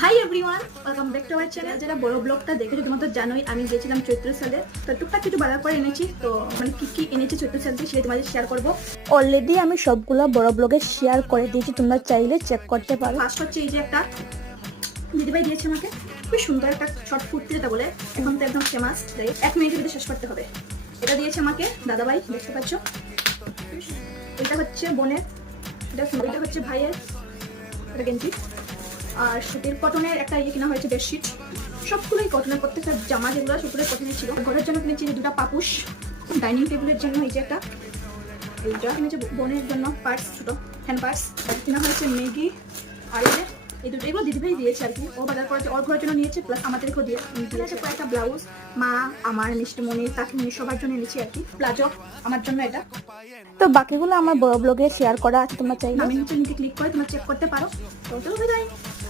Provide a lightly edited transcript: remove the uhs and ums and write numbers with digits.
Hi everyone, welcome back to our channel. যারা বড় ব্লগটা দেখেছো তোমরা তো জানোই আমি গিয়েছিলাম চৈত্র সেলে। তো টুকটাক কিছু বাজার করে এনেছি, তো মানে কি এনেছি চৈত্র সেল থেকে সেটা তোমাদের শেয়ার করবো। অলরেডি আমি সবগুলো বড় ব্লগে শেয়ার করে দিয়েছি, তোমরা চাইলে চেক করতে পারো। ফার্স্ট হচ্ছে এই যে একটা দিদিভাই দিয়েছে আমাকে, খুবই সুন্দর একটা শর্ট কুর্তি, যেটা বলে এখন তো একদম ফেমাস। 1 মিনিটের ভিতরে শেষ করতে হবে। এটা দিয়েছে আমাকে দাদাভাই, দেখতে পাচ্ছ। এটা হচ্ছে বোনের, এটা হচ্ছে ভাইয়ের, এটা গেঞ্জি। আর সুতির কটনের একটা কিনা হয়েছে বেডশিট। সবগুলোই কটনের, প্রত্যেকটা জামা যেগুলো সবগুলোই কটনের ছিল। ঘরের জন্য কিনেছি দুটা পাপুস, ডাইনিং টেবিলের জন্য এই যে একটা, এইটা কিনেছে বোনের জন্য পার্স, ছোটো হ্যান্ড পার্স। কিনা হয়েছে ম্যাগি। আর এই দুটো এগুলো দিদিভাই দিয়েছে আর কি, ও বাজার করেছে, ওর ঘরের জন্য নিয়েছে, প্লাস আমাদেরকেও দিয়েছে কয়েকটা ব্লাউজ। মা, আমার, মিষ্টিমণি, কাকিমণি সবার জন্য এনেছি আর কি। প্লাজো আমার জন্য এটা। তো বাকিগুলো আমার বড় ব্লগে শেয়ার করা আছে, তোমরা চাইলে আমি নিচে ক্লিক করে তোমরা চেক করতে পারো। তো বিদায়।